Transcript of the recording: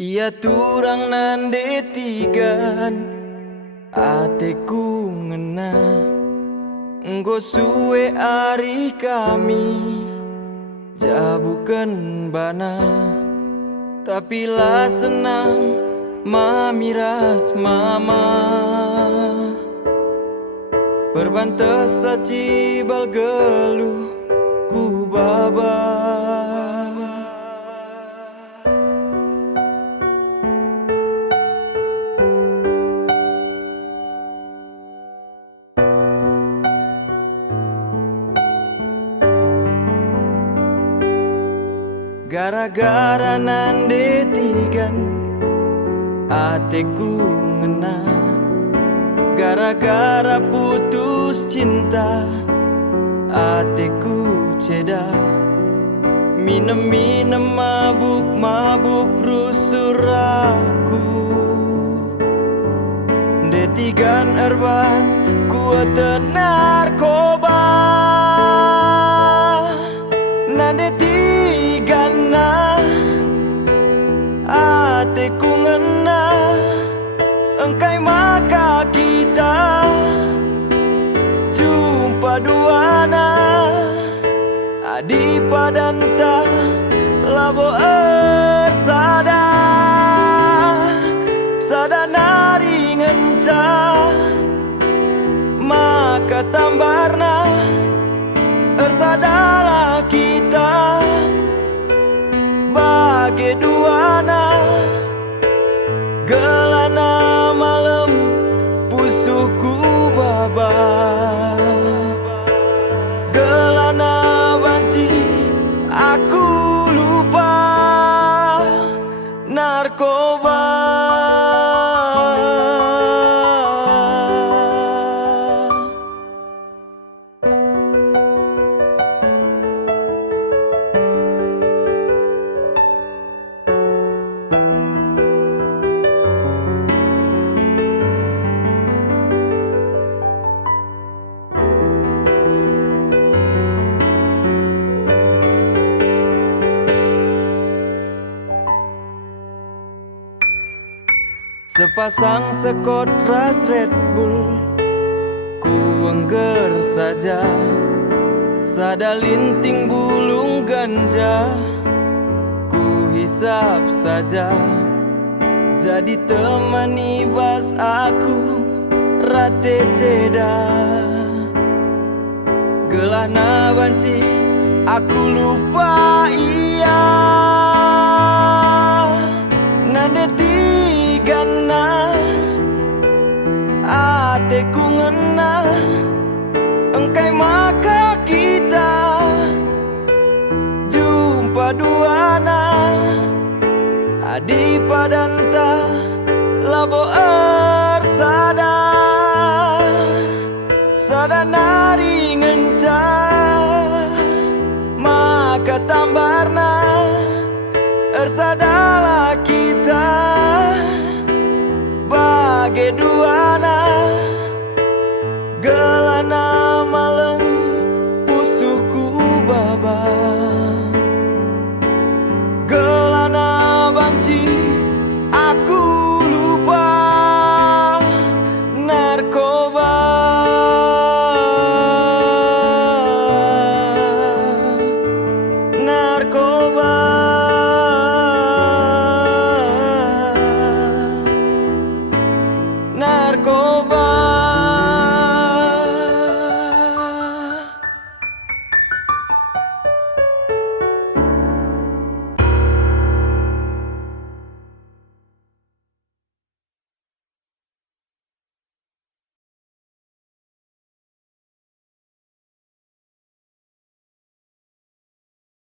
Ia turang nande tigan ateku ngena enggo suwe ari kami jabukan bana tapi lah senang mamiras mama perbantes saci bal geluh ku baba. Gara-gara nande tigan ateku ngena gara-gara putus cinta ateku ceda minem-minem mabuk-mabuk rusur aku detigan erban kuat narkoba nande tigana ateku ngena engkai maka kita jumpa duana adi padanta labo ersada sadana ringenca maka tambarna ersadalah kita bagi duana gelana malam pusuku baba gelana banci aku lupa narkoba. Sepasang sekot ras Red Bull ku engger saja sada linting bulung ganja ku hisap saja jadi temani bas aku rate ceda gelana banci aku lupa iya nande tigana ateku ngena engkai maka kita jumpa duana adi padanta labo ersada sadana ringenca maka tambarna ersadalah